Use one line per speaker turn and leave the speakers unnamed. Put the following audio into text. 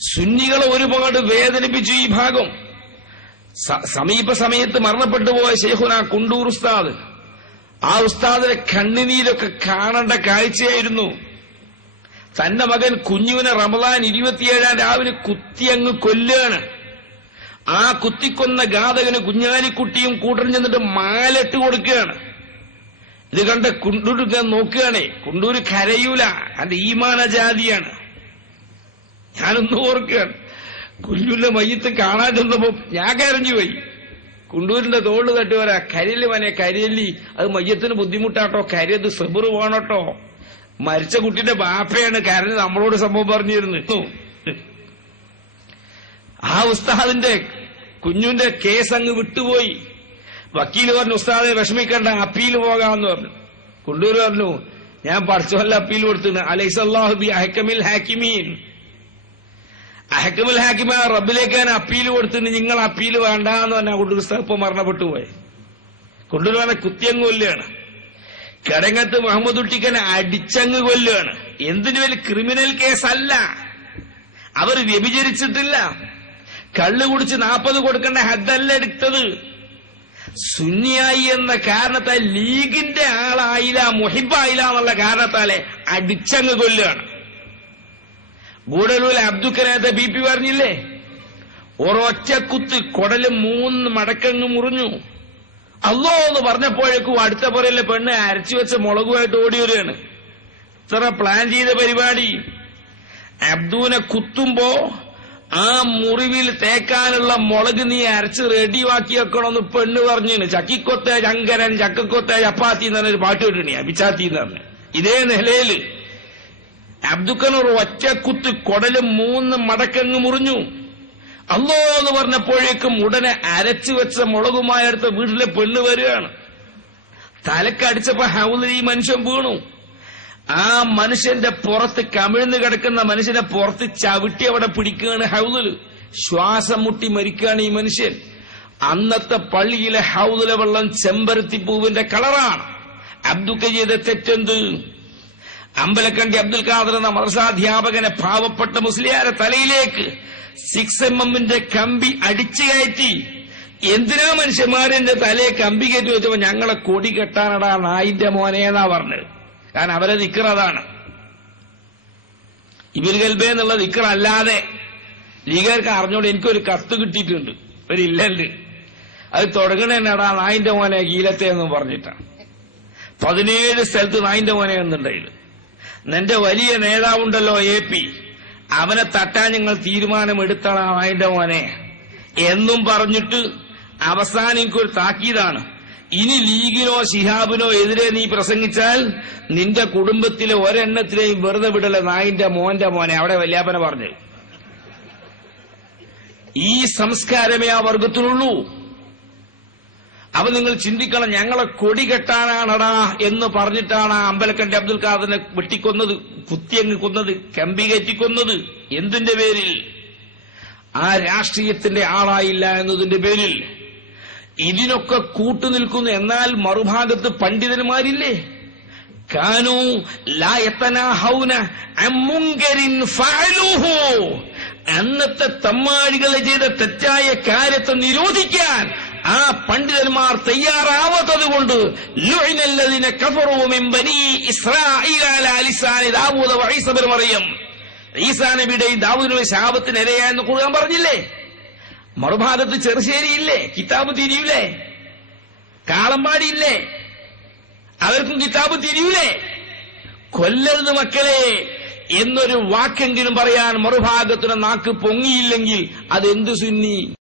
സുന്നികളെ ഒരുപാട് വേദനിപ്പിച്ചു ഈ ഭാഗം. സമീപ സമയത്ത് മരണപ്പെട്ടു പോയ ശേഖുന കുണ്ടൂർ ഉസ്താദ്. ആ ഉസ്താദിനെ കണ്ണിനീരൊക്കെ കാണേണ്ട കാഴ്ചയായിരുന്നു. തന്റെ മകൻ കുഞ്ഞുവിനെ റമദാൻ ഇരുപത്തിയേഴാം രാവിലെ കുത്തി അങ്ങ് കൊല്ലുകയാണ്. ആ കുത്തിക്കൊന്ന ഘാതകന് കുഞ്ഞാലിക്കുട്ടിയും കൂട്ടർ ചെന്നിട്ട് മാലിട്ട് കൊടുക്കുകയാണ്. ഇത് കണ്ട് കുണ്ടൂർ നോക്കുകയാണേ കുണ്ടൂര് കരയൂല അത് ഈമാന ജാതിയാണ് ഞാനൊന്ന് ഓർക്കുകയാണ്. കുഞ്ഞുല്ല മയ്യത്ത് കാണാൻ ചെന്നപ്പോ ഞാൻ കരഞ്ഞു പോയി. കുണ്ടൂരിന്റെ തോൾ തട്ടി വരാ കരിയൽ മനെ കരിയല്ലി? അത് മയ്യത്തിന് ബുദ്ധിമുട്ടാട്ടോ കരിയത് സെബറ് പോണട്ടോ മരിച്ച കുട്ടിന്റെ ബാപ്പയാണ് കരഞ്ഞ് നമ്മളോട് സംഭവം പറഞ്ഞിരുന്നു. ആ ഉസ്താദിന്റെ കുഞ്ഞുന്റെ കേസ് അങ്ങ് വിട്ടുപോയി. വക്കീൽ പറഞ്ഞു ഉസ്താദെ വിഷമിക്കണ്ട അപ്പീൽ പോകാമെന്ന് പറഞ്ഞു. കുണ്ടൂര് പറഞ്ഞു ഞാൻ പഠിച്ചവല്ല അപ്പീൽ കൊടുത്തു. അലൈസ് അള്ളാഹുബി അഹക്കമിൽ ഹാക്കിമീൻ. അഹക്കമുൽ ഹാക്കിമ റബ്ബിലേക്ക് ഞാൻ അപ്പീൽ കൊടുത്തിട്ട് നിങ്ങൾ അപ്പീൽ വേണ്ട എന്ന് പറഞ്ഞാൽ കൊണ്ടൂർ ഉസ്താദ് മരണപ്പെട്ടു പോയെ. പറഞ്ഞ കുത്തിയങ്ങ് കൊല്ലുകയാണ് കടങ്ങത്ത് മുഹമ്മദ് ഉട്ടിക്കനെ അടിച്ചങ്ങ് കൊല്ലുകയാണ് എന്തിനു വലിയ ക്രിമിനൽ കേസല്ല അവർ വ്യഭിചരിച്ചിട്ടില്ല. കള്ളു കുടിച്ച് നാൽപ്പത് കൊടുക്കേണ്ട ഹദ്ദല്ല എടുത്തത്. സുന്നിയായി എന്ന കാരണത്താൽ ലീഗിന്റെ ആളായില്ല മുഹിബായില്ല എന്നുള്ള കാരണത്താലെ അടിച്ചങ്ങ് കൊല്ലുകയാണ് ഗൂഡലൂൽ അബ്ദുക്കനാഥ ബി പി പറഞ്ഞില്ലേ? ഒരൊറ്റ കുത്ത് കൊടൽ മൂന്ന് മടക്കങ്ങ് മുറിഞ്ഞു. അല്ലോ എന്ന് പറഞ്ഞപ്പോഴേക്കും അടുത്ത പുറയിലെ പെണ്ണ് അരച്ചു വെച്ച മുളകുമായിട്ട് ഓടി വരികയാണ്. ഇത്ര പ്ലാൻ ചെയ്ത പരിപാടി. അബ്ദുവിനെ കുത്തുമ്പോ ആ മുറിവിൽ തേക്കാനുള്ള മുളക് നീ അരച്ച് റെഡി റെഡിയാക്കി വെക്കണമെന്ന് പെണ്ണ് പറഞ്ഞു ചക്കിക്കൊത്ത ചങ്കരൻ ചക്കക്കൊത്ത ചപ്പാത്തി എന്ന് പറഞ്ഞൊരു പാട്ട് കിട്ടണി അഭിച്ചാത്തി എന്ന് പറഞ്ഞു. ഇതേ നിലയിൽ അബ്ദുക്കനൂർ ഒറ്റക്കുത്ത് കൊടലും മൂന്ന് മടക്കങ്ങ് മുറിഞ്ഞു. അല്ലോ എന്ന് പറഞ്ഞപ്പോഴേക്കും ഉടനെ അരച്ചു വെച്ച മുളകുമായി അടുത്ത വീട്ടിലെ പെണ്ണ് വരികയാണ്. തലക്കടിച്ചപ്പോ ഹൗലിൽ ഈ മനുഷ്യൻ വീണു. ആ മനുഷ്യന്റെ പുറത്ത് കമിഴ്ന്ന് കിടക്കുന്ന മനുഷ്യനെ പുറത്ത് ചവിട്ടി അവിടെ പിടിക്കുകയാണ് ഹൗലിൽ. ശ്വാസം മുട്ടി മരിക്കുകയാണ് ഈ മനുഷ്യൻ. അന്നത്തെ പള്ളിയിലെ ഹൗലിലെ വെള്ളം ചെമ്പരത്തി പൂവിന്റെ കളറാണ്. അബ്ദുക്ക ചെയ്ത തെറ്റെന്ത്? അമ്പലക്കണ്ടി അബ്ദുൽ ഖാദർ എന്ന മദ്രസാധ്യാപകനെ പാവപ്പെട്ട മുസ്ലിയാരെ തലയിലേക്ക് സിക്സ് എം എമ്മിന്റെ കമ്പി അടിച്ചു കയറ്റി. എന്തിനാ മനുഷ്യന്മാരെന്റെ തലയെ കമ്പി കയറ്റി വെച്ചപ്പോ ഞങ്ങളെ കൊടി കെട്ടാനടാ നായിന്റെ മോനേന്നാ പറഞ്ഞത്? കാരണം അവരെ ദിക്കർ അതാണ്. ഇബിൽ ഗൽബെ എന്നുള്ള ദിക്കർ അല്ലാതെ ലീഗർക്ക് അറിഞ്ഞോണ്ട് എനിക്കൊരു കത്ത് കിട്ടിയിട്ടുണ്ട്. ഒരു അത് തുടങ്ങണെന്നടാ നായിന്റെ മോനെ ഗീലത്തെ എന്ന് പറഞ്ഞിട്ടാണ്. പതിനേഴ് സ്ഥലത്ത് നായിന്റെ മോനെ എന്നുണ്ടായില്ല നിന്റെ വലിയ നേതാവുണ്ടല്ലോ എ പി. അവനെ തട്ടാൻ ഞങ്ങൾ തീരുമാനമെടുത്തണം അതിന്റെ മോനെ. എന്നും പറഞ്ഞിട്ട് അവസാനം എനിക്കൊരു താക്കീതാണ്. ഇനി ലീഗിനോ ശിഹാബിനോ എതിരെ നീ പ്രസംഗിച്ചാൽ നിന്റെ കുടുംബത്തിലെ ഒരെണ്ണത്തിലെയും വെറുതെ വിടല നായിന്റെ മോന്റെ മോനെ അവിടെ വല്യാപ്പന പറഞ്ഞു. ഈ സംസ്കാരമേ ആ വർഗത്തിനുള്ളൂ അപ്പൊ നിങ്ങൾ ചിന്തിക്കണം ഞങ്ങളെ കൊടി കെട്ടാനാണടാ എന്ന് പറഞ്ഞിട്ടാണ് ആ അമ്പലക്കണ്ടി അബ്ദുൽ ഖാദറിനെ വെട്ടിക്കൊന്നത് കുത്തിയങ്ങ് കൊന്നത് കമ്പി കയറ്റിക്കൊന്നത് എന്തിന്റെ പേരിൽ? ആ രാഷ്ട്രീയത്തിന്റെ ആളായില്ല എന്നതിന്റെ പേരിൽ. ഇതിനൊക്കെ കൂട്ടുനിൽക്കുന്നു എന്നാൽ മറുഭാഗത്ത് പണ്ഡിതന്മാരില്ലേ? കാനു ലായത്തനാഹൗന അന്നത്തെ തമ്മാടികളെ ചെയ്ത തെറ്റായ കാര്യത്തെ നിരോധിക്കാൻ ആ പണ്ഡിതന്മാർ തയ്യാറാവാത്തത് കൊണ്ട് ബിൻ മറിയം. ഈസാ നബിയുടെയും ദാവൂദിന്റെ ശാപത്തിന് ഖുർആൻ പറഞ്ഞില്ലേ? മറുഭാഗത്ത് ചെറുശ്ശേരിയില്ലേ? കിതാബ് തിരിയൂലേ? കാളമ്പാടിയില്ലേ? അവർക്കും കിതാബ് തിരിയൂലേ? കൊല്ലരുത് മക്കളെ എന്നൊരു വാക്കെങ്കിലും പറയാൻ മറുഭാഗത്തിന് നാക്ക് പൊങ്ങിയില്ലെങ്കിൽ അതെന്ത് സുന്നി?